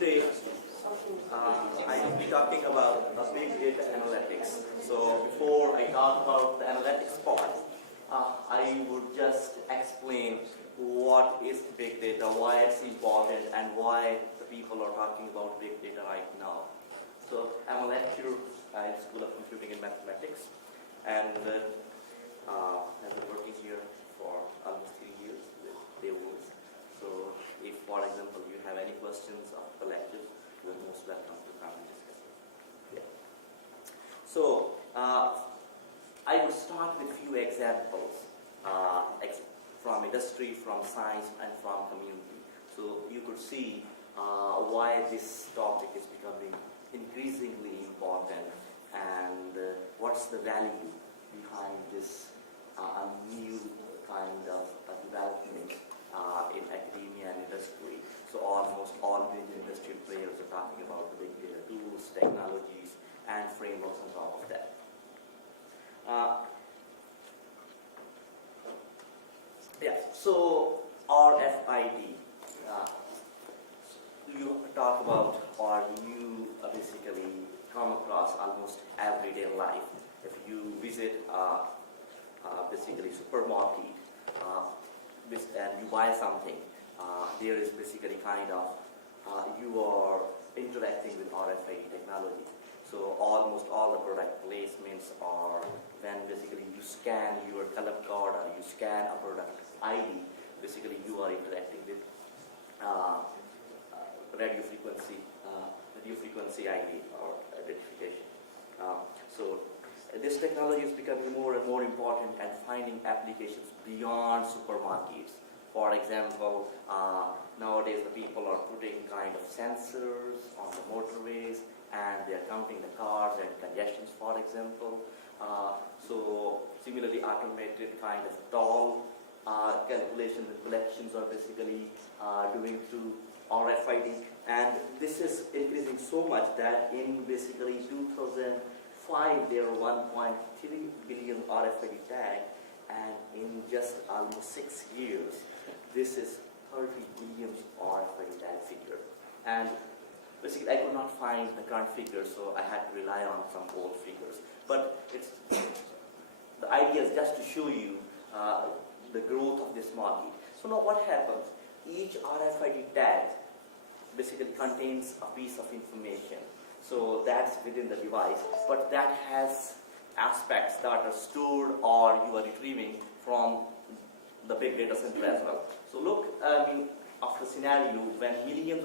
today I will be talking about big data analytics. So before I talk about the analytics part, I would just explain what is big data, why it's important, and why the people are talking about big data right now. So I'm a lecturer in School of Computing and Mathematics, and I've been working here for almost 3 years with Devo's. So if, for example, you have any questions of the lecture, you're most welcome to come and discuss it. Yeah. So I will start with a few examples from industry, from science, and from community. So you could see why this topic is becoming increasingly important and what's the value behind this new kind of development in academia and industry. So almost all major industrial players are talking about the big data tools, technologies, and frameworks on top of that. So RFID. You talk about or you basically come across almost everyday life. If you visit basically supermarket and you buy something, there is basically kind of you are interacting with RFID technology. So almost all the product placements are when basically you scan your color card or you scan a product ID, basically you are interacting with radio frequency ID or identification. So this technology is becoming more and more important and finding applications beyond supermarkets. For example, nowadays the people are putting kind of sensors on the motorways and they are counting the cars and congestions, for example. So similarly, automated kind of toll calculations and collections are basically doing through RFID, and this is increasing so much that in basically 2005 there were 1.3 billion RFID tags, and in just almost 6 years this is 30 billion RFID tag figure. And basically I could not find the current figures, so I had to rely on some old figures. But it's the idea is just to show you the growth of this market. So now what happens? Each RFID tag basically contains a piece of information. So that's within the device, but that has aspects that are stored or you are retrieving from the big data center as well. So look, of the scenario when millions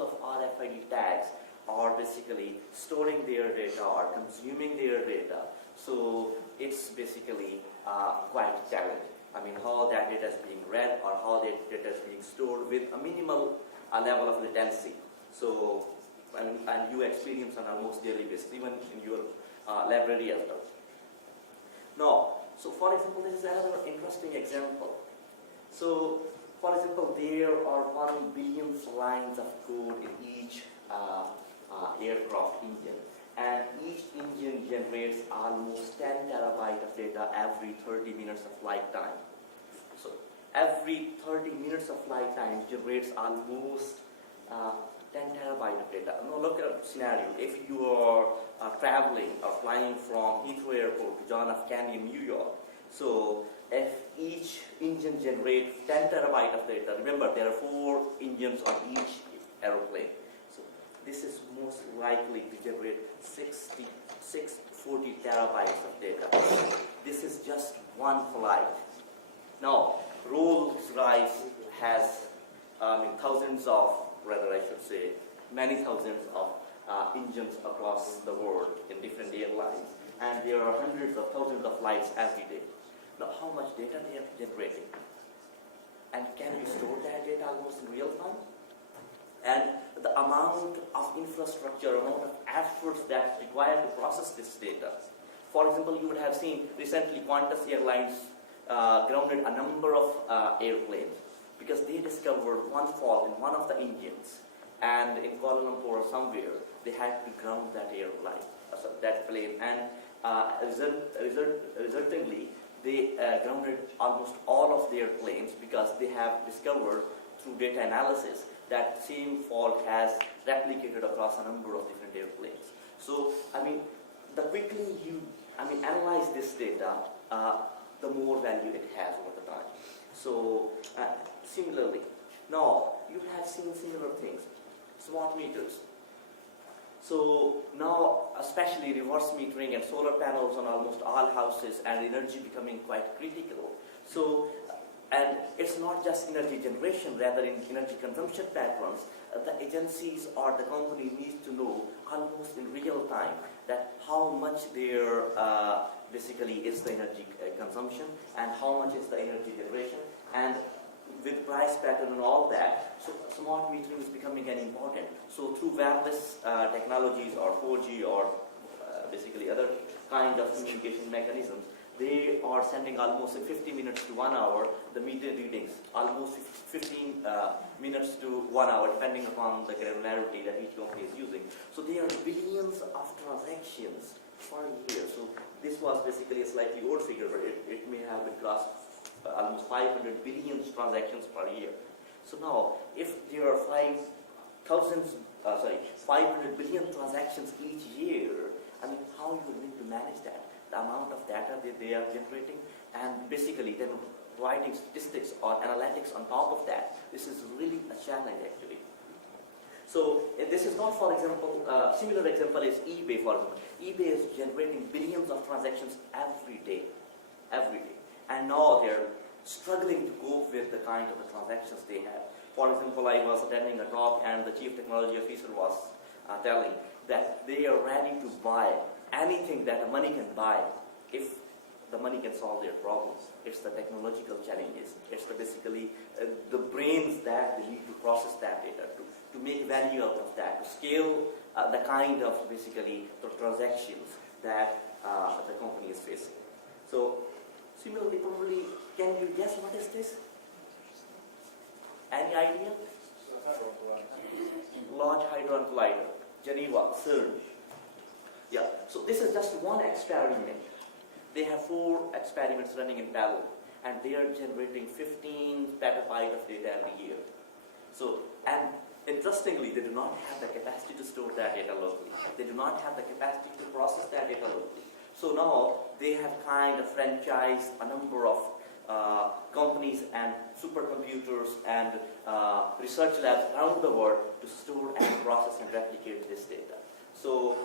of RFID tags are basically storing their data or consuming their data. So it's basically quite challenging. How that data is being read or how that data is being stored with a minimal level of latency. So, and you experience on almost daily basis, even in your library as well. Now, so for example, this is another interesting example. So, for example, there are 1 billion lines of code in each aircraft engine, and each engine generates almost 10 terabytes of data every 30 minutes of flight time. So every 30 minutes of flight time generates almost 10 terabytes of data. Now look at a scenario. If you are traveling or flying from Heathrow Airport to John F. Kennedy in New York, so if each engine generates 10 terabytes of data, remember there are 4 engines on each aeroplane. So this is most likely to generate 640 terabytes of data. This is just one flight. Now, Rolls-Royce has thousands of, rather I should say, many thousands of engines across the world in different airlines, and there are hundreds of thousands of flights every day. Now, how much data they are generating? And can we store that data almost in real time? And the amount of infrastructure, amount of efforts that's required to process this data. For example, you would have seen recently Qantas Airlines grounded a number of airplanes because they discovered one fault in one of the engines, and in Kuala Lumpur or somewhere they had to ground that airline, that plane, and resultingly they grounded almost all of their planes because they have discovered through data analysis, that same fault has replicated across a number of different airplanes. So, I mean, the quickly you, analyze this data, the more value it has over the time. So, similarly, now you have seen similar things, smart meters. So now, especially reverse metering and solar panels on almost all houses, and energy becoming quite critical. So, and it's not just energy generation, rather in energy consumption patterns, the agencies or the company needs to know almost in real time that how much their basically is the energy consumption and how much is the energy generation, and with price pattern and all that, so smart metering is becoming an important. So through wireless technologies or 4G or basically other kind of communication mechanisms, they are sending almost in 50 minutes to 1 hour the meter readings, almost 15 minutes to 1 hour, depending upon the granularity that each company is using. So there are billions of transactions per year. So this was basically a slightly old figure, but it may have been crossed almost 500 billion transactions per year. So now, if there are 500 billion transactions each year, how you are going to manage that? The amount of data that they are generating, and basically then writing statistics or analytics on top of that. This is really a challenge actually. So this is not, for example, similar example is eBay, for example. eBay is generating billions of transactions every day. And now they're struggling to cope with the kind of the transactions they have. For example, I was attending a talk and the chief technology officer was telling that they are ready to buy anything that the money can buy if the money can solve their problems. It's the technological challenges. It's basically the brains that they need to process that data, to make value out of that, to scale the kind of basically the transactions that the company is facing. So, similarly, probably, can you guess what is this? Any idea? Large Hadron Collider, Geneva, CERN. Yeah, so this is just one experiment. They have 4 experiments running in parallel, and they are generating 15 petabytes of data every year. So, and interestingly, they do not have the capacity to store that data locally. They do not have the capacity to process that data locally. So now they have kind of franchised a number of companies and supercomputers and research labs around the world to store and process and replicate this data. So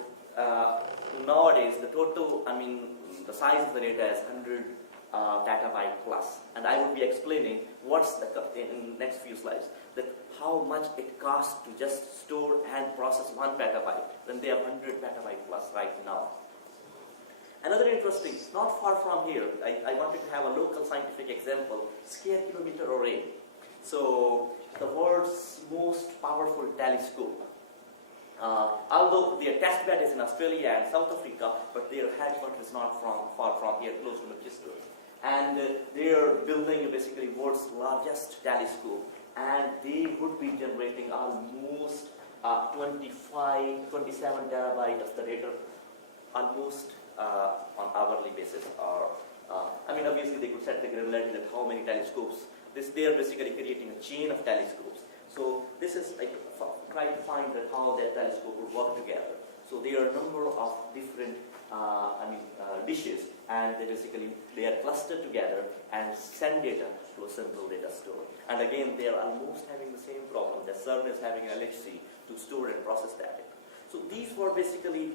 nowadays, the total, the size of the data is 100 petabyte plus. And I will be explaining what's in the next few slides, that how much it costs to just store and process 1 petabyte when they have 100 petabyte plus right now. Another interesting, not far from here, I wanted to have a local scientific example, square kilometer array. So the world's most powerful telescope. Although their test bed is in Australia and South Africa, but their headquarters is not far from here, close to Manchester. And they are building basically world's largest telescope, and they would be generating almost 27 terabytes of the data, almost on hourly basis. Or obviously they could set the granularity that how many telescopes. They are basically creating a chain of telescopes. So this is like trying to find that how that telescope will work together. So there are a number of different dishes, and they are clustered together and send data to a central data store. And again, they are almost having the same problem. The CERN is having an LHC to store and process that data. So these were basically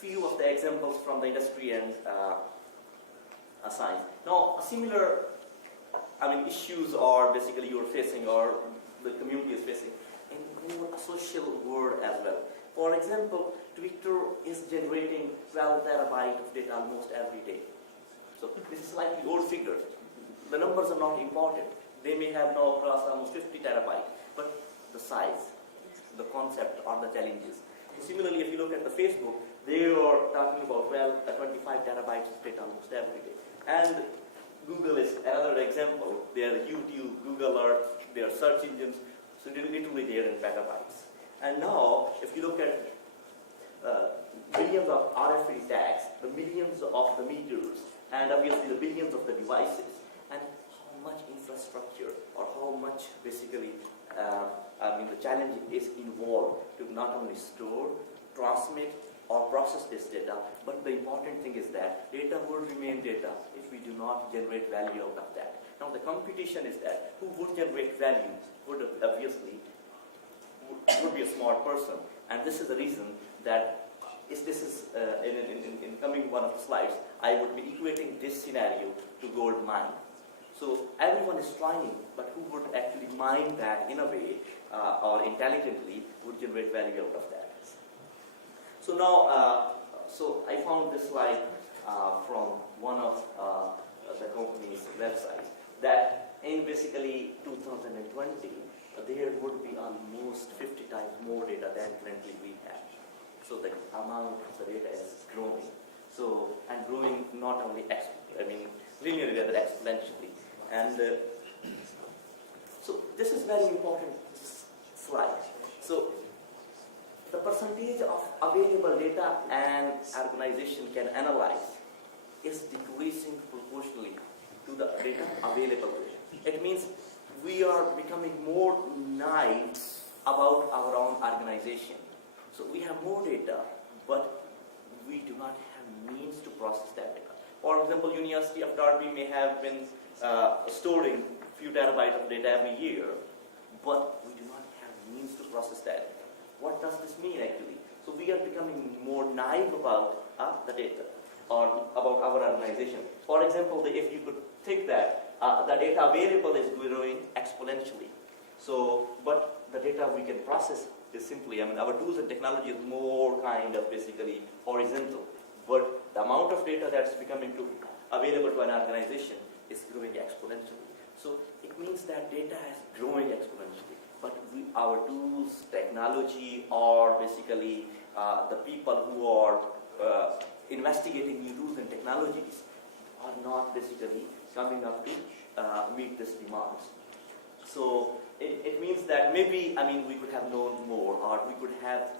few of the examples from the industry and science. Now, similar issues are basically you're facing or the community is facing in more social world as well. For example, Twitter is generating 12 terabytes of data almost every day. So this is slightly old figure. The numbers are not important. They may have now crossed almost 50 terabytes, but the size, the concept are the challenges. So similarly, if you look at the Facebook, they are talking about 25 terabytes of data almost every day. And Google is another example. Their YouTube, Google Earth, their search engines, so literally they are in petabytes. And now, if you look at billions of RFID tags, the millions of the meters, and obviously the billions of the devices, and how much infrastructure or how much basically the challenge is involved to not only store, transmit, or process this data, but the important thing is that data will remain data if we do not generate value out of that. Now the competition is that who would generate value would obviously would be a smart person, and this is the reason that in coming one of the slides, I would be equating this scenario to gold mine. So everyone is trying, but who would actually mine that in a way or intelligently would generate value out of that. So now, so I found this slide from one of the company's websites that in basically 2020, there would be almost 50 times more data than currently we have. So the amount of the data is growing. So, and growing not only linearly but exponentially. And so this is very important slide. So the percentage of available data an organization can analyze is decreasing proportionally to the data available. It means we are becoming more naive about our own organization. So we have more data, but we do not have means to process that data. For example, University of Derby may have been storing a few terabytes of data every year, but we do not have means to process that. What does this mean actually? So we are becoming more naive about the data or about our organization. For example, if you could think that the data available is growing exponentially. So, but the data we can process is simply, our tools and technology is more kind of basically horizontal. But the amount of data that's becoming available to an organization is growing exponentially. So it means that data is growing exponentially. But our tools, technology, or basically the people who are investigating new tools and technologies are not basically coming up to meet this demands. So it means that maybe, we could have known more, or we could have,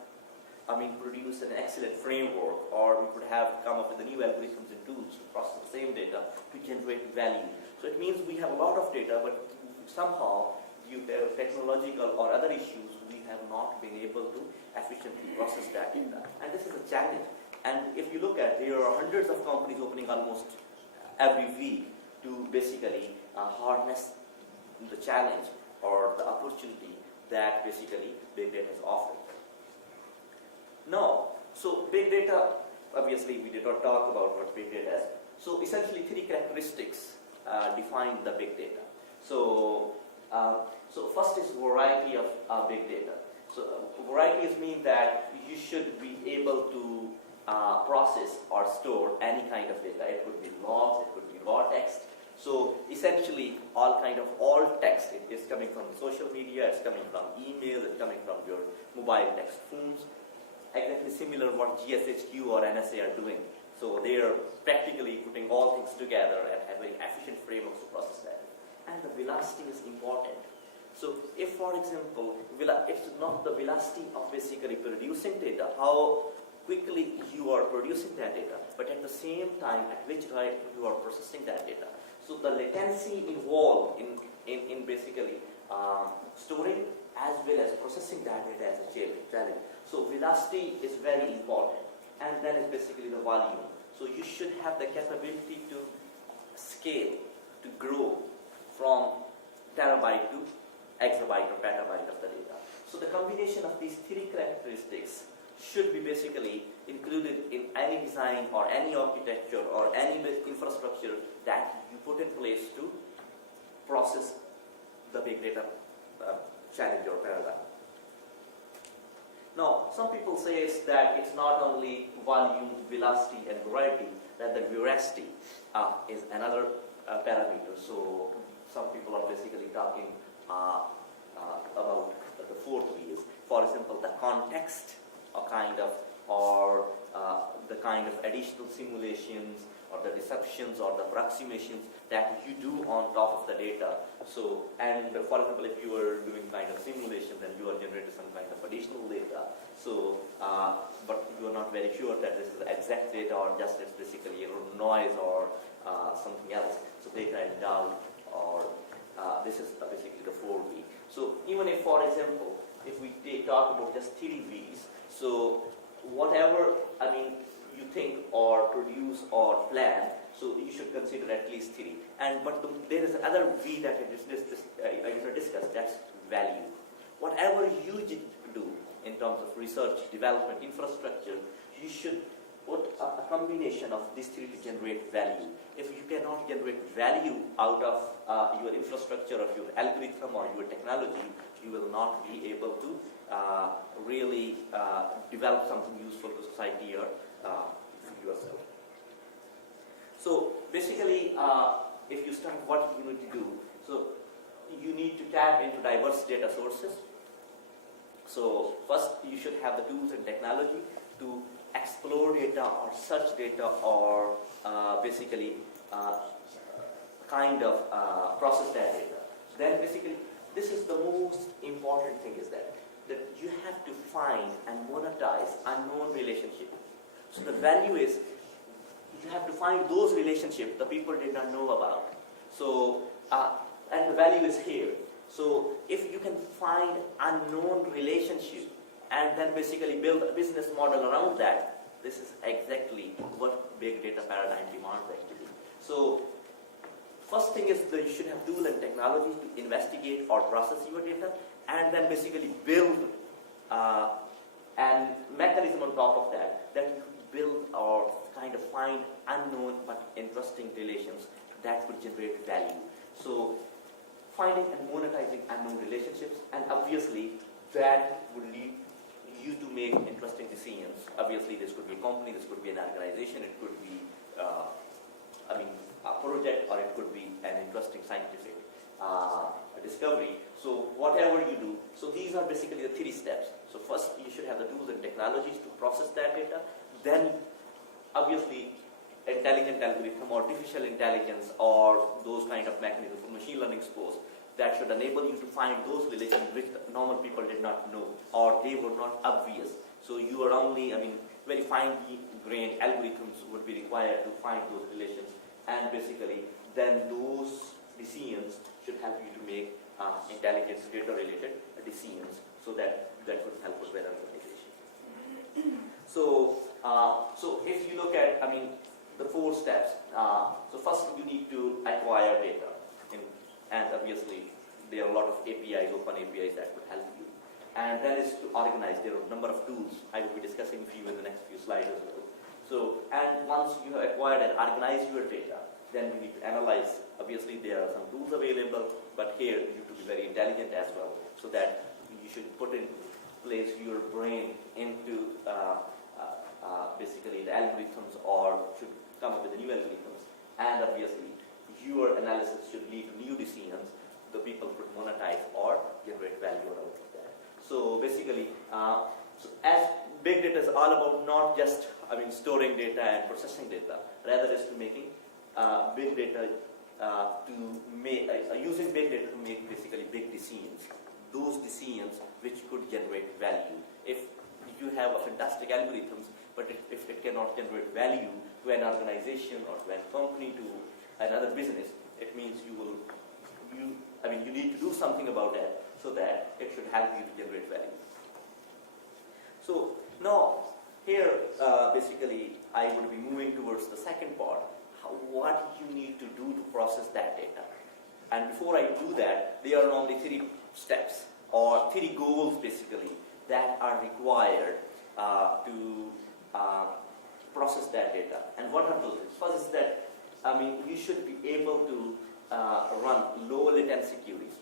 produced an excellent framework, or we could have come up with the new algorithms and tools to process the same data to generate value. So it means we have a lot of data, but somehow, due to technological or other issues, we have not been able to efficiently process that data. And this is a challenge. And if you look at, there are hundreds of companies opening almost every week to basically harness the challenge or the opportunity that basically big data is offering. Now, so big data, obviously we did not talk about what big data is. So essentially 3 characteristics define the big data. So first is variety of big data. So varieties mean that you should be able to process or store any kind of data. It could be logs, it could be raw text. So essentially all text is coming from social media, it's coming from email, it's coming from your mobile text phones. Exactly similar what GSHQ or NSA are doing. So they are practically putting all things together and having efficient frameworks to process that. And the velocity is important. So if, for example, it's not the velocity of basically producing data, how quickly you are producing that data, but at the same time, at which rate you are processing that data. So the latency involved in basically storing as well as processing that data as a challenge. So velocity is very important, and then is basically the volume. So you should have the capability to scale, to grow from terabyte to exabyte or petabyte of the data. So the combination of these 3 characteristics should be basically included in any design or any architecture or any infrastructure that you put in place to process the big data challenge or paradigm. Now, some people say that it's not only volume, velocity, and variety, that the veracity is another parameter. So some people are basically talking about the 4 V's. For example, the context, or the kind of additional simulations, or the deceptions, or the approximations that you do on top of the data. So, and for example, if you are doing kind of simulation, then you are generating some kind of additional data. So, but you are not very sure that this is the exact data, or just it's basically noise or something else. So data in doubt, or this is basically the 4V. So even if, for example, if we talk about just 3Vs, so whatever, I mean, you think or produce or plan, so you should consider at least 3. But there is another V that I discussed, that's value. Whatever you do in terms of research, development, infrastructure, you should put a combination of these 3 to generate value. If you cannot generate value out of your infrastructure, of your algorithm or your technology, you will not be able to really develop something useful to society or yourself. So basically, if you start, what you need to do? So you need to tap into diverse data sources. So first, you should have the tools and technology to explore data or search data or basically kind of process that data. Then basically, this is the most important thing, is that you have to find and monetize unknown relationship. So the value is, you have to find those relationships the people did not know about. So and the value is here. So if you can find unknown relationship and then basically build a business model around that, this is exactly what big data paradigm demands actually. So first thing is that you should have tool and technology to investigate or process your data, and then basically build and mechanism on top of that, that you build or kind of find unknown but interesting relations that would generate value. So finding and monetizing unknown relationships, and obviously that would lead you to make interesting decisions. Obviously this could be a company, this could be an organization, it could be a project, or it could be an interesting scientific discovery. So whatever you do, so these are basically the 3 steps. So first you should have the tools and technologies to process that data. Then obviously intelligent algorithm, artificial intelligence, or those kind of mechanisms for machine learning suppose that should enable you to find those relations which normal people did not know, or they were not obvious. So you are only, very fine-grained algorithms would be required to find those relations, and basically then those decisions should help you to make intelligent data-related decisions, so that would help with better organization. So if you look at, the 4 steps. So first you need to acquire data, and obviously there are a lot of APIs, open APIs that would help you. And then is to organize. There are a number of tools I will be discussing for you in the next few slides as well. So, and once you have acquired and organized your data, then you need to analyze. Obviously there are some tools available, but here you have to be very intelligent as well, so that you should put in place your brain into basically the algorithms, or should come up with the new algorithms. And obviously your analysis should lead to new decisions the people could monetize or generate value out of that. So basically, as big data is all about not just storing data and processing data, rather is to making big data using big data to make basically big decisions. Those decisions which could generate value. If you have a fantastic algorithms, but if it cannot generate value to an organization or to a company, to another business, it means you need to do something about that, so that it should help you to generate value. So now here basically I would be moving towards the second part, what you need to do to process that data. And before I do that, there are normally 3 steps or 3 goals basically that are required to process that data. And what are those? First is that you should be able to run low latency queries.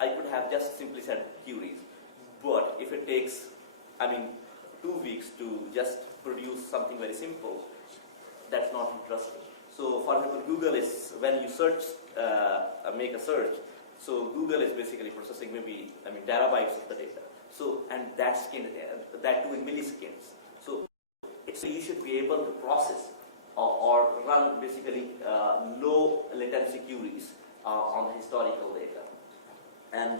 I could have just simply said queries, but if it takes 2 weeks to just produce something very simple, that's not interesting. So for example, Google is, when you search, make a search, so Google is basically processing maybe terabytes of the data. So, and that too in milliseconds. So you should be able to process or run basically low latency queries on the historical data. And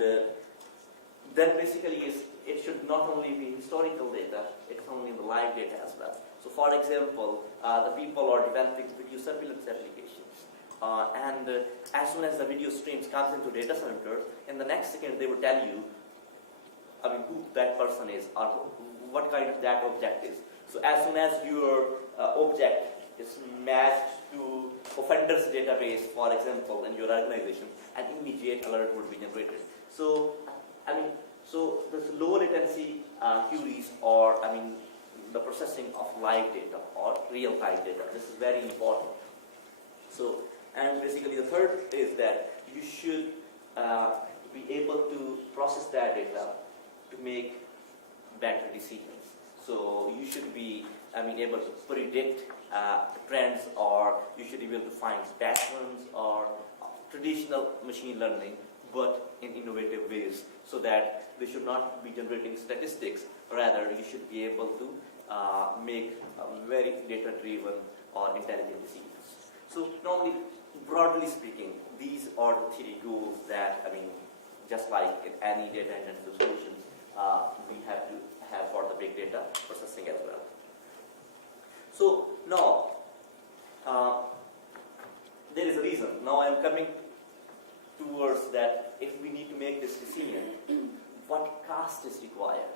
then basically it should not only be historical data, it's only the live data as well. So for example, the people are developing video surveillance applications, and as soon as the video streams comes into data center, in the next second they will tell you, who that person is or what kind of that object is. So as soon as your object is matched to offenders database, for example, in your organization, an immediate alert would be generated. So, so this low latency queries, or the processing of live data or real-time data. This is very important. So, and basically the third is that you should be able to process that data to make better decisions. So you should be able to predict trends, or you should be able to find patterns or traditional machine learning, but in innovative ways, so that they should not be generating statistics. Rather, you should be able to make very data-driven or intelligent decisions. So normally, broadly speaking, these are the three goals that, just like in any data-intensive solutions, we have to have for the big data processing as well. So now, there is a reason. Now I am coming towards that if we need to make this decision, what cost is required?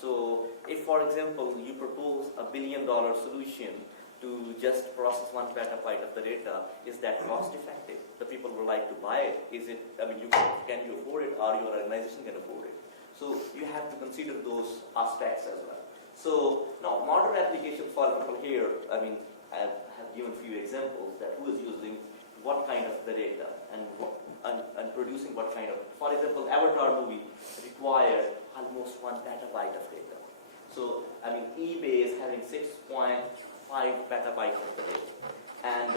So if, for example, you propose a $1 billion solution to just process 1 petabyte of the data, is that cost effective? The people would like to buy it. Is it, can you afford it, or your organization can afford it? So you have to consider those aspects as well. So now modern applications, for example, here, I have given a few examples that who is using what kind of the data and producing what kind of, for example, Avatar movie required almost 1 petabyte of data. So eBay is having 6.5 petabytes of the data, and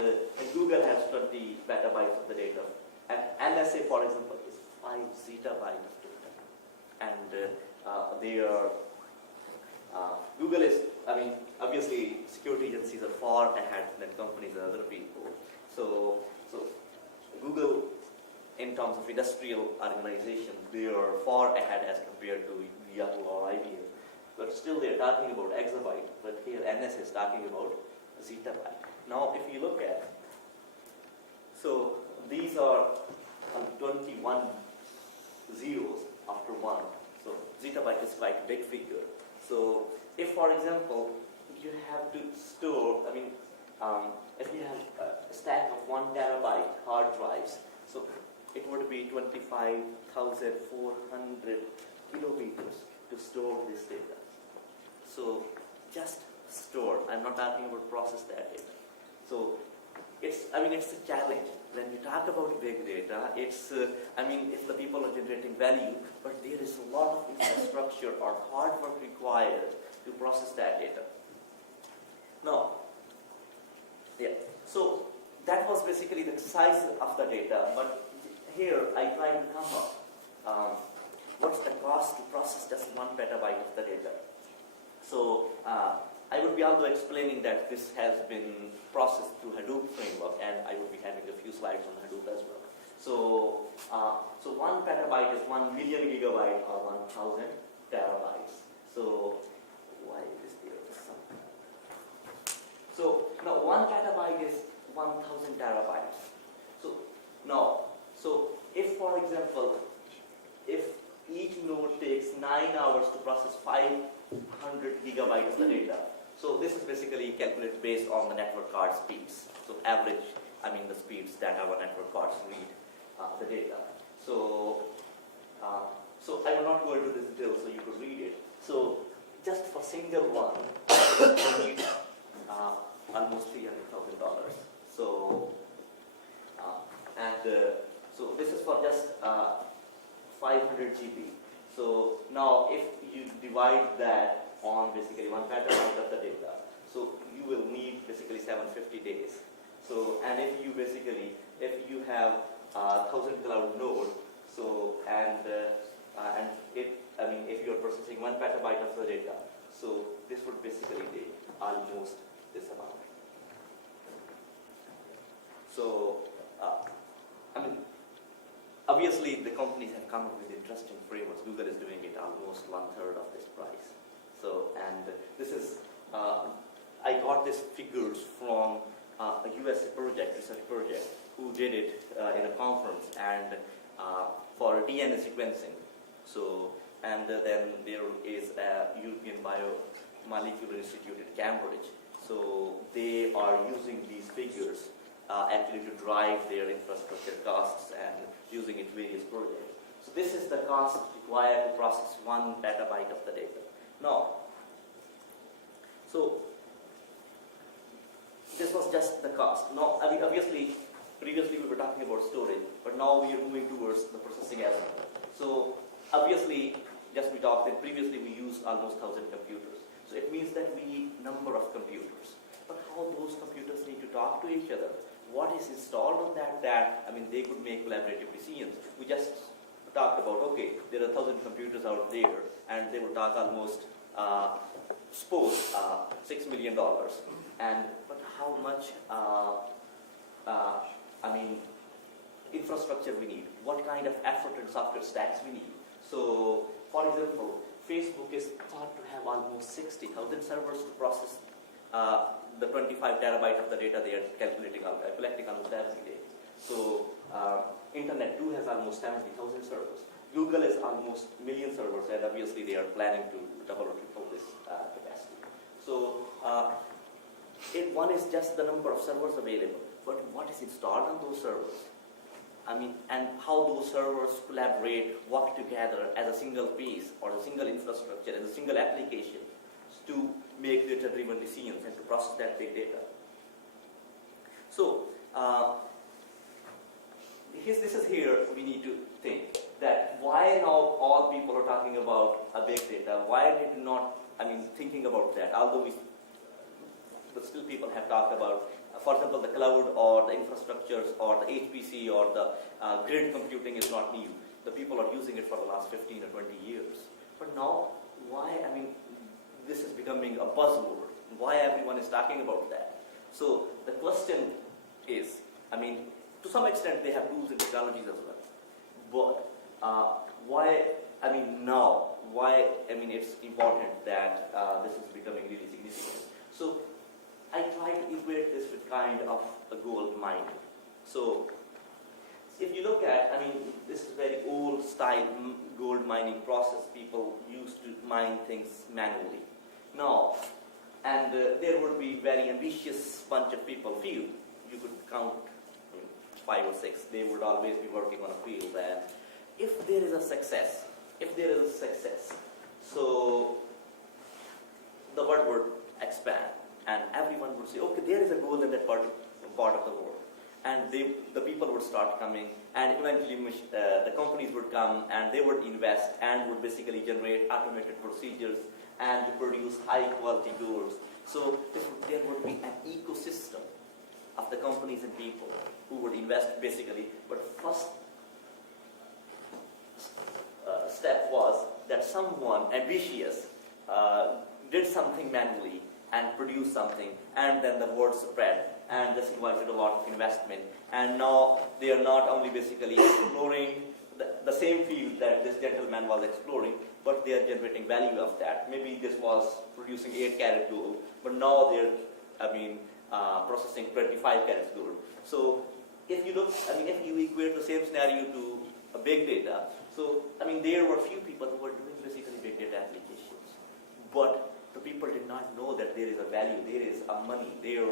Google has 20 petabytes of the data, and NSA, for example, is 5 zettabytes of data, and they are Google is, obviously security agencies are far ahead than companies and other people. So Google, in terms of industrial organization, they are far ahead as compared to Yahoo or IBM. But still they are talking about exabyte, but here NSA is talking about zettabyte. Now if you look at, so these are 21 zeros after 1. So zettabyte is quite a big figure. So if, for example, you have to store, if you have a stack of 1 terabyte hard drives, so it would be 25,400 kilometers to store this data. So just store. I'm not talking about process that data. So it's a challenge. When you talk about big data, it's, if the people are generating value, but there is a lot of infrastructure or hard work required to process that data. Now, so that was basically the size of the data, but here I try to come up what's the cost to process just 1 petabyte of the data. So I would be also explaining that this has been processed through Hadoop framework, and I would be having a few slides on Hadoop as well. So, so 1 petabyte is 1 million gigabyte or 1,000 terabytes. So why is there something? So now 1 petabyte is 1,000 terabytes. So now, so if, for example, if each node takes 9 hours to process 500 gigabytes of the data, so this is basically calculated based on the network card speeds. So average, the speeds that our network cards read the data. So, so I will not go into this detail so you could read it. So just for single one, you need almost $300,000. So, so this is for just 500 GB. So now if you divide that on basically 1 petabyte of the data, so you will need basically 750 days. So, and if you have 1,000 cloud node, so if you are processing 1 petabyte of the data, so this would basically take almost this amount. So, obviously the companies have come up with interesting frameworks. Google is doing it almost 1/3 of this price. So, and this is, I got these figures from a US research project, who did it in a conference and for DNA sequencing. So, and then there is a European Biomolecular Institute in Cambridge. So they are using these figures actually to drive their infrastructure costs and using it in various projects. So this is the cost required to process 1 petabyte of the data. Now, so this was just the cost. Now, I mean, obviously, previously we were talking about storage, but now we are moving towards the processing as well. So obviously, just we talked that previously we used almost 1,000 computers. So it means that we need number of computers. But how those computers need to talk to each other? What is installed on that I mean, they could make collaborative decisions. We just talked about, okay, there are 1,000 computers out there, and they will talk almost, suppose, $6 million. But how much, I mean, infrastructure we need? What kind of effort and software stacks we need? So, for example, Facebook is thought to have almost 60,000 servers to process the 25 terabyte of the data they are collecting almost every day. So, Internet too has almost 70,000 servers. Google is almost million servers, and obviously they are planning to double or triple this capacity. So, one is just the number of servers available, but what is installed on those servers? I mean, and how those servers collaborate, work together as a single piece or a single infrastructure, as a single application to make data-driven decisions and to process that big data. So, this is here we need to think that why now all people are talking about a big data? Why did not, I mean, thinking about that? Although but still people have talked about, for example, the cloud or the infrastructures or the HPC or the grid computing is not new. The people are using it for the last 15 or 20 years. But now, why, I mean, this is becoming a buzzword. Why everyone is talking about that? So the question is, I mean, to some extent they have tools and technologies as well. But why, I mean, now, why, I mean, it's important that this is becoming really significant. So I try to equate this with kind of a gold mine. So if you look at, I mean, this is a very old style gold mining process. People used to mine things manually. Now, and there would be very ambitious bunch of people, few, you could count 5 or 6, they would always be working on a field. And if there is a success, so the world would expand and everyone would say, okay, there is a goal in that part of the world. And the people would start coming, and eventually the companies would come and they would invest and would basically generate automated procedures and to produce high quality goods. So there would be an ecosystem of the companies and people who would invest basically. But first step was that someone ambitious did something manually and produced something, and then the word spread, and this invited a lot of investment. And now they are not only basically exploring the same field that this gentleman was exploring, but they are generating value of that. Maybe this was producing 8 karat gold, but now they're, processing 25 karat gold. So if you look, if you equate the same scenario to a big data, so there were few people who were doing basically big data applications, but the people did not know that there is a value, there is a money, there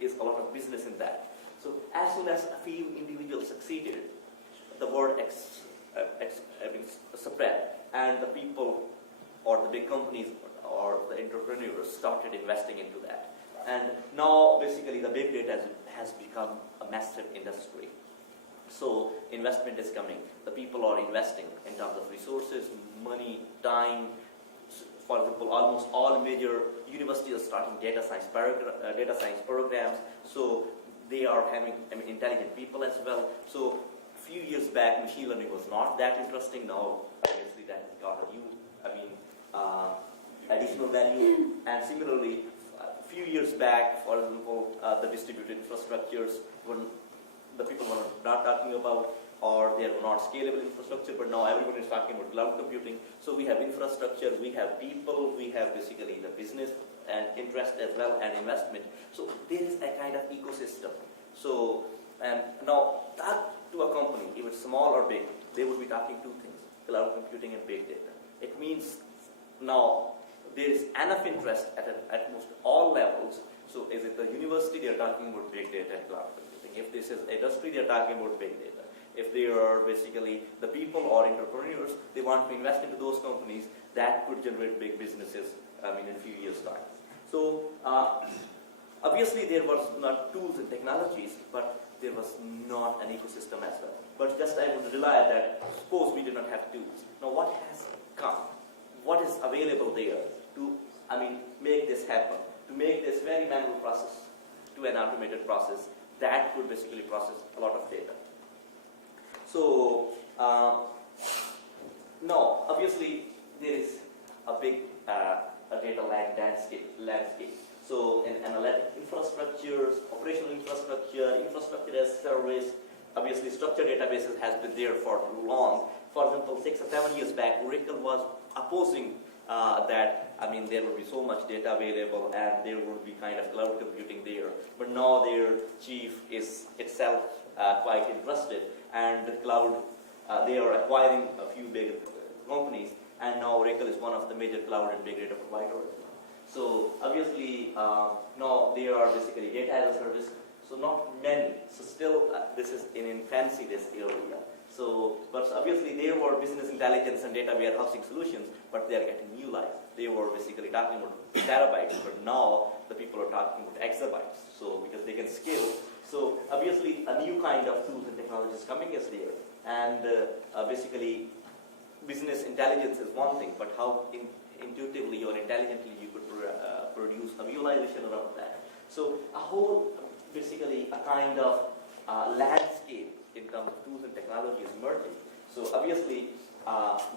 is a lot of business in that. So as soon as a few individuals succeeded, the word spread, and the people or the big companies or the entrepreneurs started investing into that. And now basically the big data has become a massive industry. So investment is coming. The people are investing in terms of resources, money, time. For example, almost all major universities are starting data science programs. So they are having intelligent people as well. So a few years back, machine learning was not that interesting. Now, obviously, that has got a new, additional value. And similarly, a few years back, for example, the distributed infrastructures, when the people were not talking about, or they are not scalable infrastructure, but now everyone is talking about cloud computing. So we have infrastructure, we have people, we have basically the business and interest as well and investment. So there is a kind of ecosystem. So now that to a company, if it's small or big, they would be talking two things: cloud computing and big data. It means now there is enough interest at most all levels. So is it the university, they're talking about big data and cloud computing. If this is industry, they're talking about big data. If they are basically the people or entrepreneurs, they want to invest into those companies that could generate big businesses, in a few years' time. So obviously there was not tools and technologies, but there was not an ecosystem as well. But just I would rely that suppose we did not have tools. Now what has come? What is available there to make this happen? To make this very manual process to an automated process that could basically process a lot of data. So now, obviously, there is a big data landscape. So in analytic infrastructures, operational infrastructure, infrastructure as service, obviously structured databases has been there for long. For example, 6 or 7 years back, Oracle was opposing that there would be so much data available and there would be kind of cloud computing there. But now their chief is itself quite interested, and the cloud, they are acquiring a few big companies, and now Oracle is one of the major cloud and big data providers. So obviously now they are basically data as a service. So not many. So still this is in infancy, this area. So, but obviously they were business intelligence and data warehousing solutions, but they are getting new life. They were basically talking about terabytes, but now the people are talking about exabytes. So because they can scale. So obviously a new kind of tools and technologies coming is there. And basically business intelligence is one thing, but how intuitively or intelligently you could produce a visualization around that. So a whole, basically a kind of landscape in terms of tools and technologies emerging. So obviously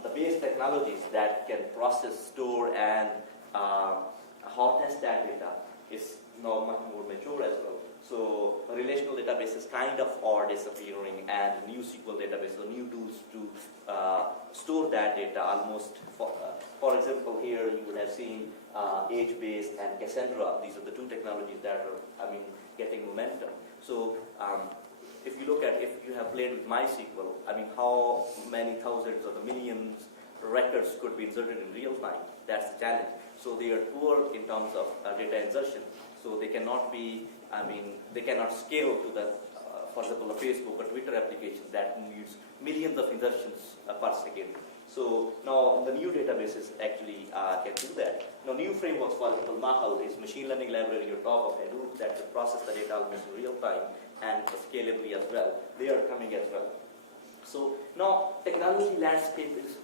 the base technologies that can process, store and harness that data is now much more mature as well. So relational databases kind of are disappearing, and new SQL databases or new tools to store that data almost. For example, here you would have seen Age-based and Cassandra. These are the two technologies that are getting momentum. So if you look at, if you have played with MySQL, how many thousands or the millions records could be inserted in real time? That's the challenge. So they are poor in terms of data insertion. So they cannot be, they cannot scale to the, for example, a Facebook or Twitter application that needs millions of insertions per second. So now the new databases actually can do that. Now new frameworks, for example, Mahal is machine learning library on top of Hadoop that can process the data almost in real time and scalably as well. They are coming as well. So now technology landscape is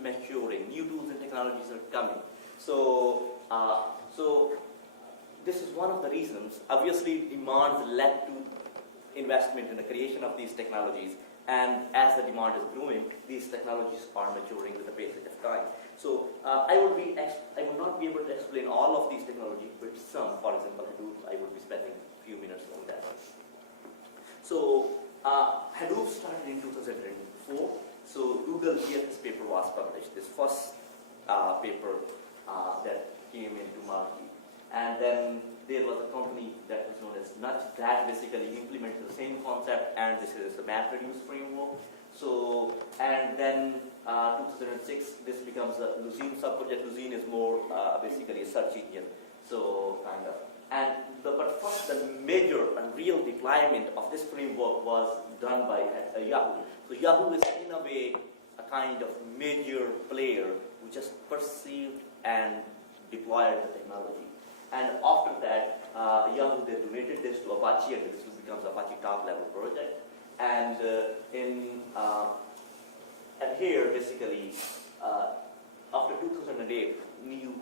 maturing. New tools and technologies are coming. So this is one of the reasons. Obviously, demands led to investment in the creation of these technologies. And as the demand is growing, these technologies are maturing with the passage of time. So I would not be able to explain all of these technologies, but some, for example, Hadoop, I would be spending a few minutes on that. So Hadoop started in 2004. So Google GFS paper was published, this first paper that came into market. And then there was a company that was known as Nudge that basically implemented the same concept, and this is the MapReduce framework. So, and then 2006, this becomes a Lucene subproject. Lucene is more basically a search engine, so kind of. And but first, the major and real deployment of this framework was done by Yahoo. So Yahoo is in a way a kind of major player who just perceived and deployed the technology. And after that, Yahoo, they donated this to Apache, and this becomes Apache top level project. And and here, basically, after 2008, new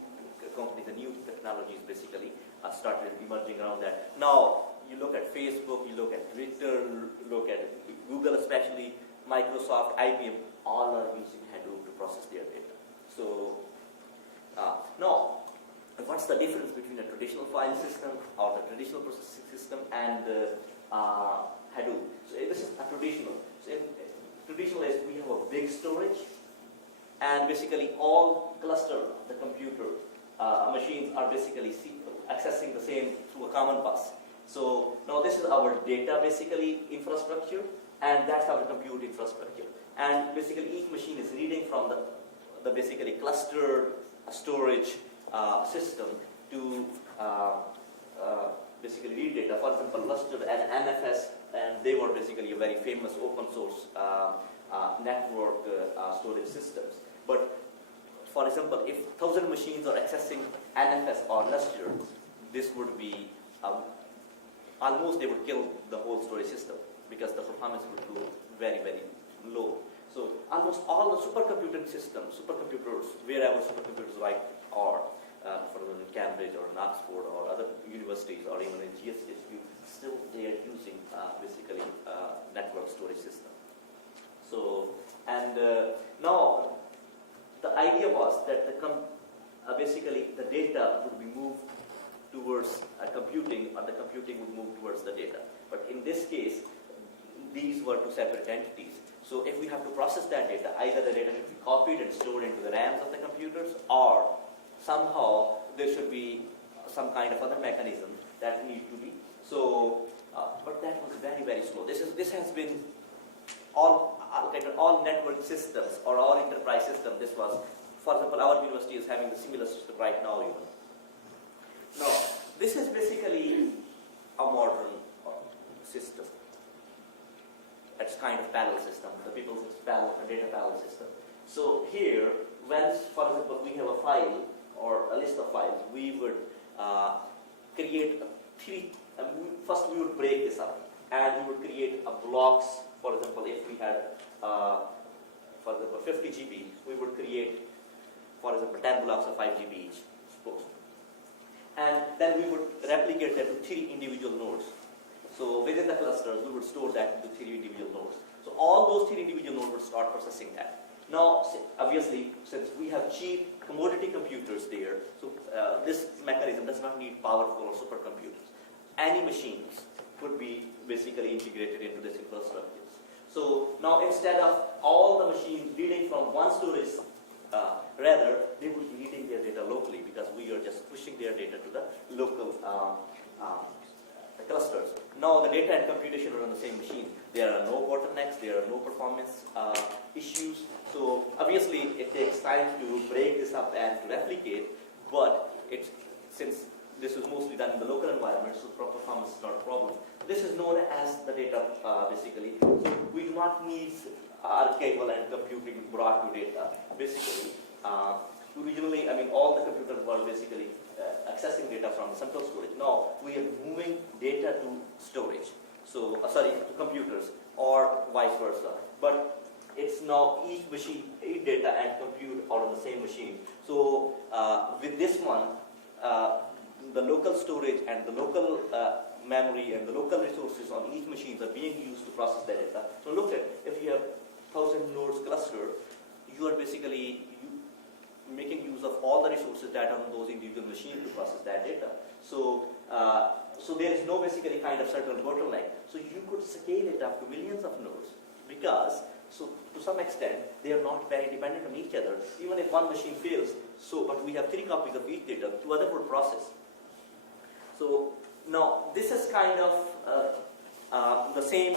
companies, the new technologies basically started emerging around that. Now, you look at Facebook, you look at Twitter, look at Google especially, Microsoft, IBM, all are using Hadoop to process their data. So, now, what's the difference between a traditional file system or the traditional processing system and Hadoop? So this is a traditional. So traditional is we have a big storage, and basically all cluster the computer machines are basically accessing the same through a common bus. So now this is our data basically infrastructure, and that's our compute infrastructure. And basically each machine is reading from the basically clustered storage system to basically read data. For example, clustered and NFS, and they were basically a very famous open source network storage systems. But for example, if 1,000 machines are accessing NFS or Lustre, this would be almost they would kill the whole storage system because the performance would go very, very low. So almost all the supercomputing systems, supercomputers, wherever supercomputers right are, for example in Cambridge or in Oxford or other universities or even in GSU, still they are using basically network storage system. So, and now the idea was that basically the data would be moved towards computing, or the computing would move towards the data. But in this case, these were two separate entities. So if we have to process that data, either the data should be copied and stored into the RAMs of the computers, or somehow there should be some kind of other mechanism that need to be. So, but that was very, very slow. This has been all network systems or all enterprise systems. This was, for example, our university is having the similar system right now even. Now, this is basically a modern system. It's kind of parallel system. The people's data parallel system. So here, when, for example, we have a file or a list of files, we would create first we would break this up, and we would create a blocks. For example, if we had, for example, 50 GB, we would create, for example, 10 blocks of 5 GB each, suppose. And then we would replicate them to 3 individual nodes. So within the clusters, we would store that into 3 individual nodes. So all those 3 individual nodes would start processing that. Now, obviously, since we have cheap commodity computers there, so this mechanism does not need powerful supercomputers. Any machines could be basically integrated into this infrastructure. So now instead of all the machines reading from one storage, rather they will be reading their data locally, because we are just pushing their data to the local clusters. Now the data and computation are on the same machine. There are no bottlenecks, there are no performance issues. So obviously it takes time to break this up and to replicate, but since this is mostly done in the local environment, so performance is not a problem. This is known as the data basically. So we do not need archival and computing brought to data. Basically, originally, all the computers were basically accessing data from central storage. Now we are moving data to storage. So to computers, or vice versa. But it's now each machine, each data and compute are on the same machine. So with this one, the local storage and the local memory and the local resources on each machine are being used to process the data. So look at, if you have 1,000 nodes cluster, you are basically making use of all the resources that are on those individual machines to process that data. So so there is no basically kind of certain bottleneck. So you could scale it up to millions of nodes, because so to some extent they are not very dependent on each other. Even if one machine fails, but we have 3 copies of each data, 2 other would process. So now this is kind of the same.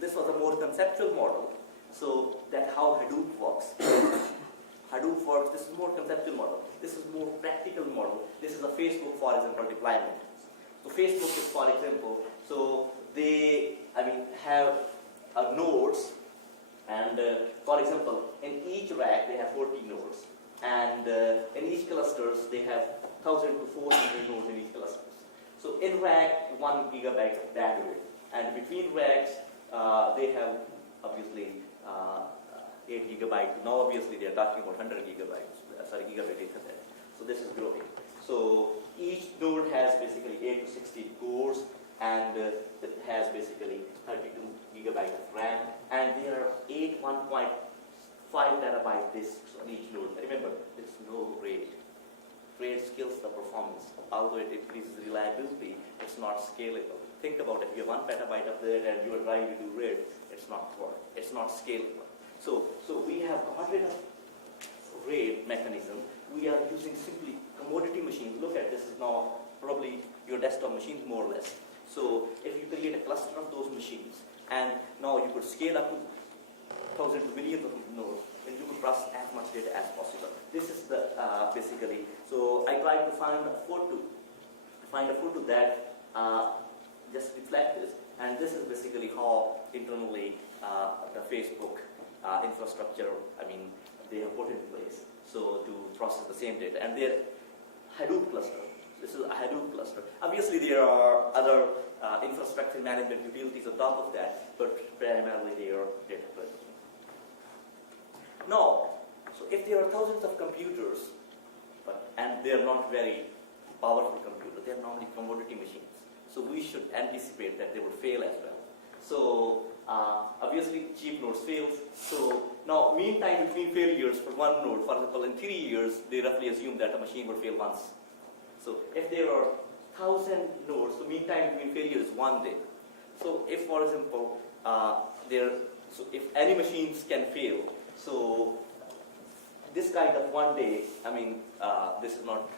This was a more conceptual model. So that how Hadoop works. Hadoop works. This is more conceptual model. This is more practical model. This is a Facebook, for example, deployment. So Facebook is, for example, so they have nodes, and for example, in each rack they have 40 nodes, and in each clusters they have 1,000 to 400 nodes in each cluster. So in rack, 1 gigabyte of bandwidth, and between racks they have obviously 8 gigabytes. Now obviously they are talking about 100 gigabytes. Gigabit Ethernet. So this is growing. So each node has basically 8 to 16 cores, and it has basically 32 gigabytes of RAM, and there are 8 1.5 terabyte disks on each node. Remember, it's no RAID. RAID kills the performance. Although it increases reliability, it's not scalable. Think about it. If you have 1 petabyte of that and you are trying to do RAID, it's not work. It's not scalable. So we have got rid of RAID mechanism. We are using simply commodity machines, look at this is now probably your desktop machines more or less. So if you create a cluster of those machines, and now you could scale up to thousands to millions of nodes, and you could process as much data as possible. This is the basically. So I tried to find a photo that just reflects this, and this is basically how internally the Facebook infrastructure, I mean, they have put in place so to process the same data, and their Hadoop cluster. This is a Hadoop cluster. Obviously, there are other infrastructure management utilities on top of that, but primarily they are data processing. Now, so if there are thousands of computers, and they are not very powerful computers, they are normally commodity machines. So we should anticipate that they will fail as well. So obviously, cheap nodes fails. So now, mean time between failures for one node, for example, in 3 years, they roughly assume that a machine will fail once. So if there are 1,000 nodes, the mean time between failures is 1 day. So if, for example, so if any machines can fail, so this kind of 1 day, I mean, this is not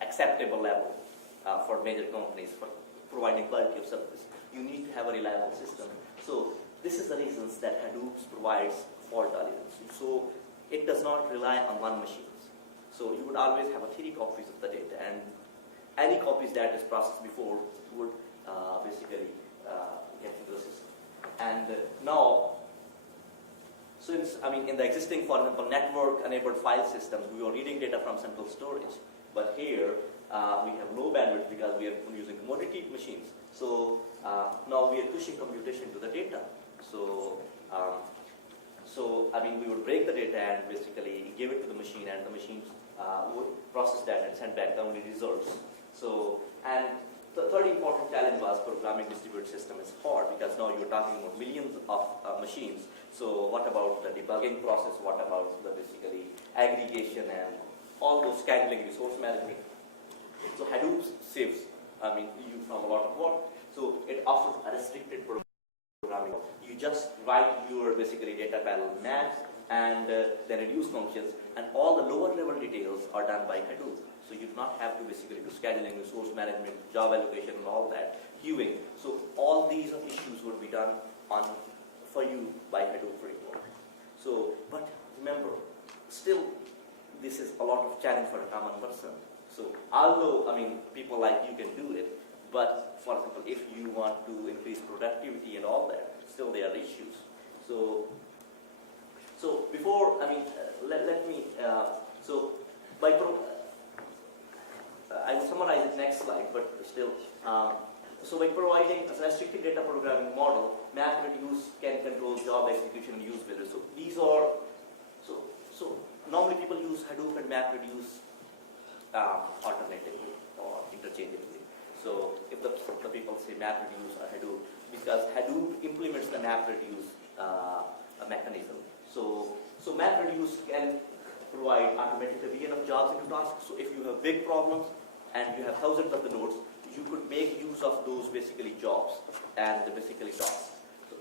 acceptable level for major companies for providing quality of service. You need to have a reliable system. So this is the reasons that Hadoop provides fault tolerance. So it does not rely on one machine. So you would always have 3 copies of the data, and any copies that is processed before would basically get into the system. And now, since, I mean, in the existing, for example, network-enabled file systems, we are reading data from central storage. But here, we have low bandwidth because we are using commodity machines. So now we are pushing computation to the data. So, I mean, we would break the data and basically give it to the machine, and the machine would process that and send back the only results. So, and the third important challenge was programming distributed system is hard because now you're talking about millions of machines. So what about the debugging process? What about the basically aggregation and all those scheduling, resource management? So Hadoop saves, I mean, you from a lot of work. So it offers a restricted programming. You just write your basically data parallel maps and then reduce functions, and all the lower level details are done by Hadoop. So you do not have to basically do scheduling, resource management, job allocation, and all that, queuing. So all these issues would be done for you by Hadoop framework. So, but remember, still, this is a lot of challenge for a common person. So although, I mean, people like you can do it, but for example, if you want to increase productivity and all that, still there are issues. So before, I mean, let me, I will summarize it next slide, but still, so by providing a restricted data programming model, MapReduce can control job execution and use value. So these are, so normally people use Hadoop and MapReduce alternatively or interchangeably. So if the people say MapReduce or Hadoop, because Hadoop implements the MapReduce mechanism. So MapReduce can provide automatic revision of jobs into tasks. So if you have big problems and you have thousands of the nodes, you could make use of those basically jobs and the basically tasks.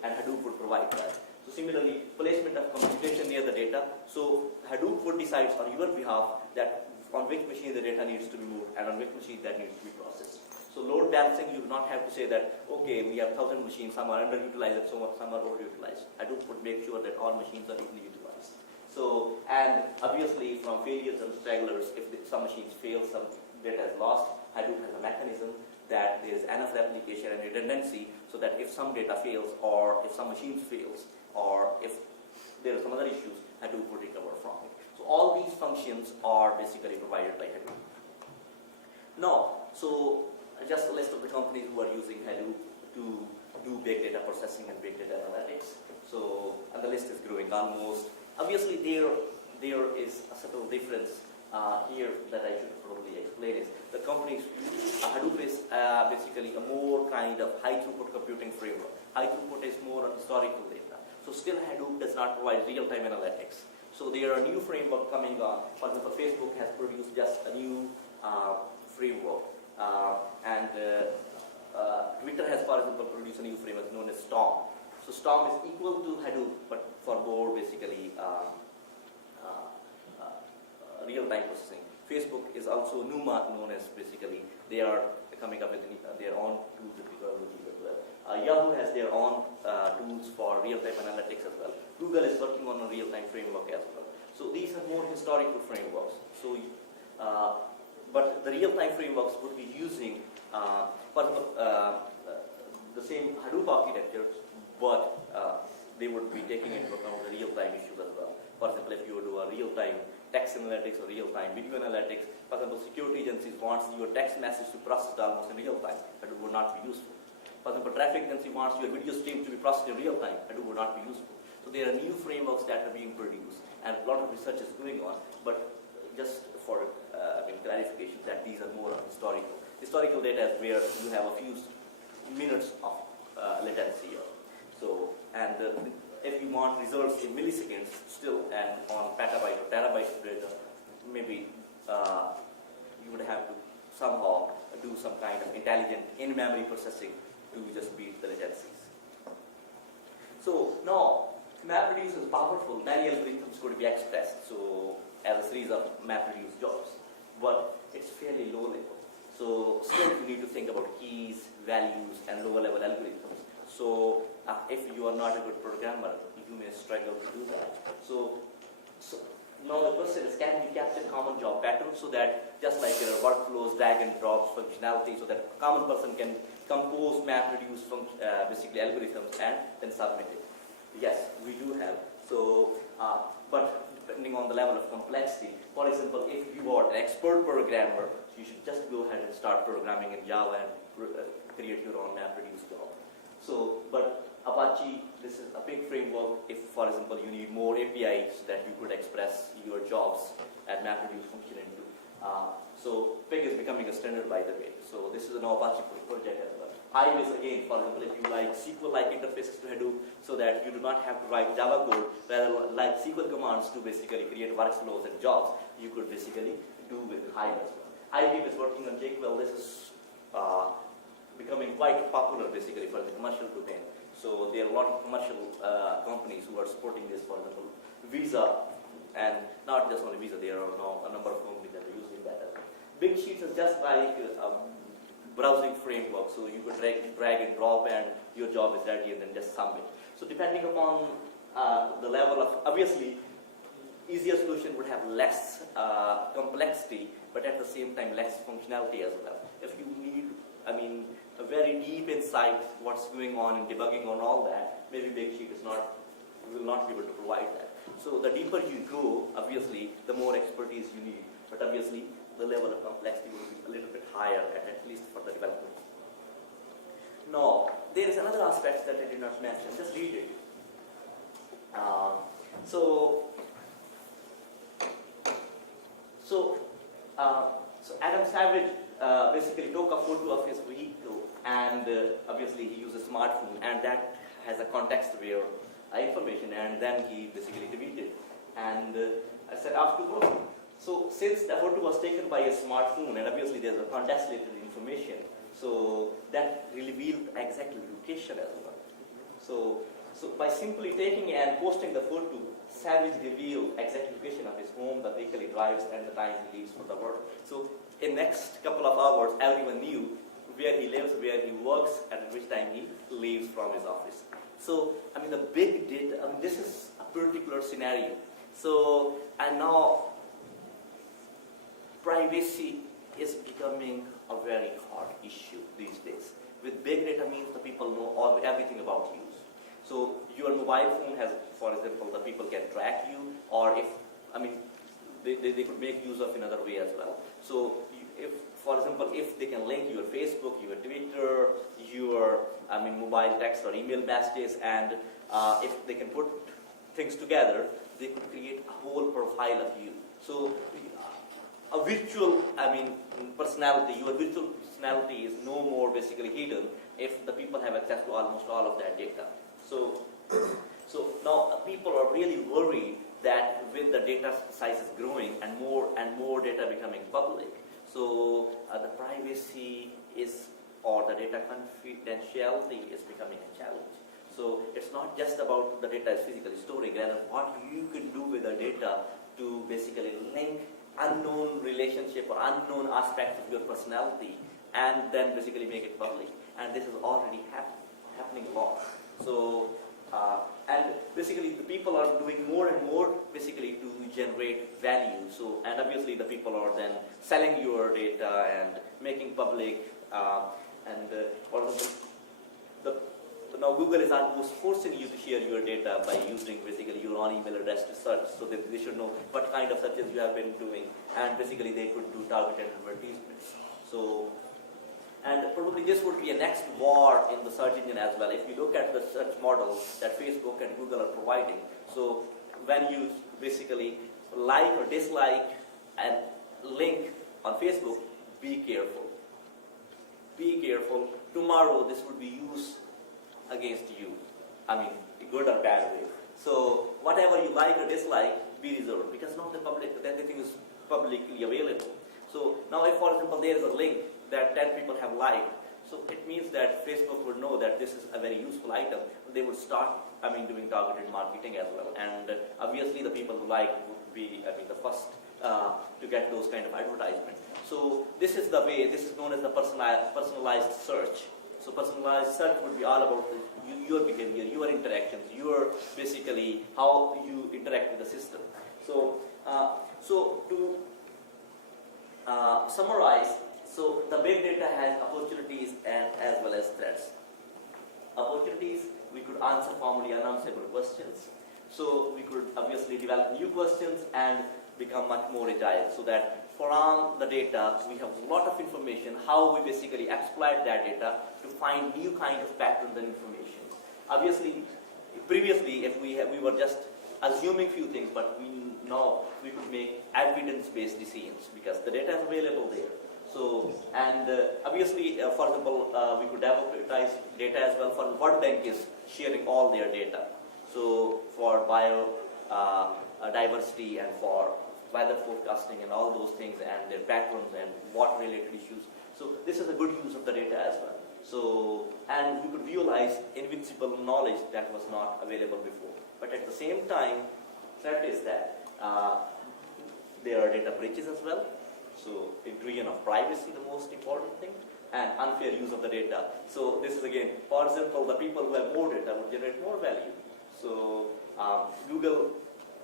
And Hadoop would provide that. So similarly, placement of computation near the data. So Hadoop would decide on your behalf that on which machine the data needs to be moved and on which machine that needs to be processed. So load balancing, you do not have to say that, okay, we have 1,000 machines, some are underutilized and some are overutilized. Hadoop would make sure that all machines are equally utilized. So, and obviously from failures and stragglers, if some machines fail, some data is lost, Hadoop has a mechanism that there is enough replication and redundancy so that if some data fails or if some machine fails or if there are some other issues, Hadoop would recover from it. So all these functions are basically provided by Hadoop. Now, so just a list of the companies who are using Hadoop to do big data processing and big data analytics. So, and the list is growing almost. Obviously, there is a subtle difference here that I should probably explain is the companies, Hadoop is basically a more kind of high throughput computing framework. High throughput is more on historical data. So still Hadoop does not provide real-time analytics. So there are new framework coming on. For example, Facebook has produced just a new framework. And Twitter has, for example, produced a new framework known as Storm. So Storm is equal to Hadoop, but for more basically real-time processing. Facebook is also Numa, known as basically, they are coming up with their own tools and technologies as well. Yahoo has their own tools for real-time analytics as well. Google is working on a real-time framework as well. So these are more historical frameworks. So, but the real-time frameworks would be using the same Hadoop architecture, but they would be taking into account the real-time issues as well. For example, if you do a real-time text analytics or real-time video analytics, for example, security agencies wants your text message to process almost in real time, but it would not be useful. For example, traffic agency wants your video stream to be processed in real time, but it would not be useful. So there are new frameworks that are being produced, and a lot of research is going on, but just for clarification that these are more historical. Historical data is where you have a few minutes of latency here. So, and if you want results in milliseconds still, and on petabyte or terabyte of data, maybe you would have to somehow do some kind of intelligent in-memory processing to just beat the latencies. So now, MapReduce is powerful. Many algorithms could be expressed, so as a series of MapReduce jobs, but it's fairly low level. So still you need to think about keys, values, and lower level algorithms. So if you are not a good programmer, you may struggle to do that. So now the question is, can we capture common job patterns so that just like there are workflows, drag and drops, functionality, so that a common person can compose MapReduce basically algorithms and then submit it? Yes, we do have. So, but depending on the level of complexity, for example, if you are an expert programmer, you should just go ahead and start programming in Java and create your own MapReduce job. So, but Apache, this is a big framework. If, for example, you need more APIs that you could express your jobs and MapReduce function into. So Pig is becoming a standard, by the way. So this is an Apache project as well. Hive is, again, for example, if you like SQL-like interfaces to Hadoop, so that you do not have to write Java code, rather like SQL commands to basically create workflows and jobs, you could basically do with Hive as well. IBM is working on JQuery. This is becoming quite popular basically for the commercial domain. So there are a lot of commercial companies who are supporting this, for example, Visa, and not just only Visa, there are now a number of companies that are using that as well. Big Sheets is just like a browsing framework, so you could drag and drop and your job is ready and then just submit. So depending upon the level of, obviously, easier solution would have less complexity, but at the same time less functionality as well. If you need, a very deep insight what's going on in debugging on all that, maybe Big Sheet will not be able to provide that. So the deeper you go, obviously, the more expertise you need, but obviously the level of complexity will be a little bit higher, at least for the development. Now, there is another aspect that I did not mention. Just read it. So Adam Savage basically took a photo of his vehicle, and obviously he used a smartphone, and that has a context-aware information, and then he basically deleted. And I said afterwards, so since the photo was taken by a smartphone, and obviously there's a context-related information, so that revealed exact location as well. So by simply taking and posting the photo, Savage revealed exact location of his home, the vehicle he drives, and the time he leaves for the work. So in next couple of hours, everyone knew where he lives, where he works, and at which time he leaves from his office. So, the big data, this is a particular scenario. So, and now, privacy is becoming a very hard issue these days. With big data means the people know everything about you. So your mobile phone has, for example, the people can track you, or if, they could make use of another way as well. So if, for example, if they can link your Facebook, your Twitter, your, mobile text or email messages, and if they can put things together, they could create a whole profile of you. So a virtual, personality, your virtual personality is no more basically hidden if the people have access to almost all of that data. So now people are really worried that with the data sizes growing and more data becoming public, so the privacy is, or the data confidentiality is becoming a challenge. So it's not just about the data is physically storing, rather what you can do with the data to basically link unknown relationship or unknown aspects of your personality and then basically make it public. And this is already happening a lot. So, and basically the people are doing more and more basically to generate value. So, and obviously the people are then selling your data and making public. For example, now Google is almost forcing you to share your data by using basically your own email address to search, so that they should know what kind of searches you have been doing, and basically they could do targeted advertisements. So, and probably this would be a next war in the search engine as well. If you look at the search model that Facebook and Google are providing, so when you basically like or dislike a link on Facebook, be careful. Be careful. Tomorrow this would be used against you. I mean, good or bad way. So whatever you like or dislike, be reserved, because now everything is publicly available. So now if, for example, there is a link that 10 people have liked, so it means that Facebook would know that this is a very useful item. They would start, doing targeted marketing as well. And obviously the people who like would be, the first to get those kind of advertisements. So this is the way, this is known as the personalized search. So personalized search would be all about your behavior, your interactions, your basically how you interact with the system. So, to summarize, so the big data has opportunities and as well as threats. Opportunities, we could answer formally unanswerable questions. So we could obviously develop new questions and become much more agile, so that from the data we have a lot of information, how we basically exploit that data to find new kind of patterns and information. Obviously, previously if we were just assuming few things, but we know we could make evidence-based decisions because the data is available there. So, and obviously, for example, we could democratize data as well. For World Bank is sharing all their data. So for diversity and for weather forecasting and all those things and their patterns and water-related issues. So this is a good use of the data as well. So, and we could visualize invincible knowledge that was not available before. But at the same time, threat is that there are data breaches as well. So intrusion of privacy, the most important thing, and unfair use of the data. So this is again, for example, the people who have more data would generate more value. So Google,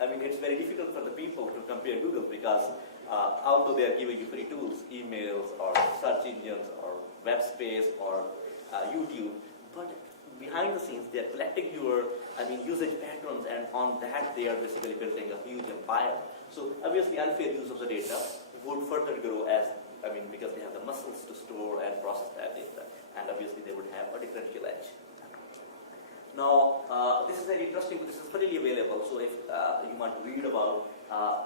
it's very difficult for the people to compare Google because although they are giving you free tools, emails or search engines or web space or YouTube, but behind the scenes they are collecting your usage patterns, and on that they are basically building a huge empire. So obviously unfair use of the data would further grow as, because they have the muscles to store and process that data, and obviously they would have a differential edge. Now, this is very interesting, but this is freely available, so if you want to read about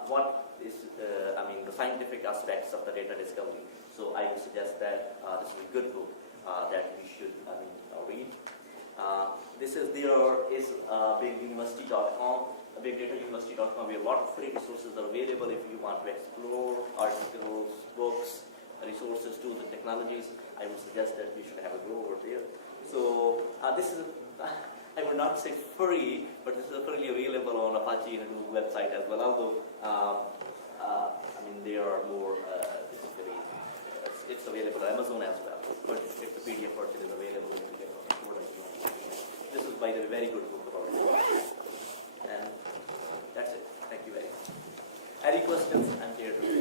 what is, the scientific aspects of the data discovery, so I would suggest that this is a good book that you should, read. There is biguniversity.com, bigdatauniversity.com, where a lot of free resources are available if you want to explore articles, books, resources, tools, and technologies. I would suggest that you should have a go over there. So this is, I would not say free, but this is freely available on Apache and Google website as well. Although, they are more, basically, it's available on Amazon as well. But if the PDF version is available, you can get it. This is, by the way, very good book about it. And that's it. Thank you very much. Any questions? I'm here to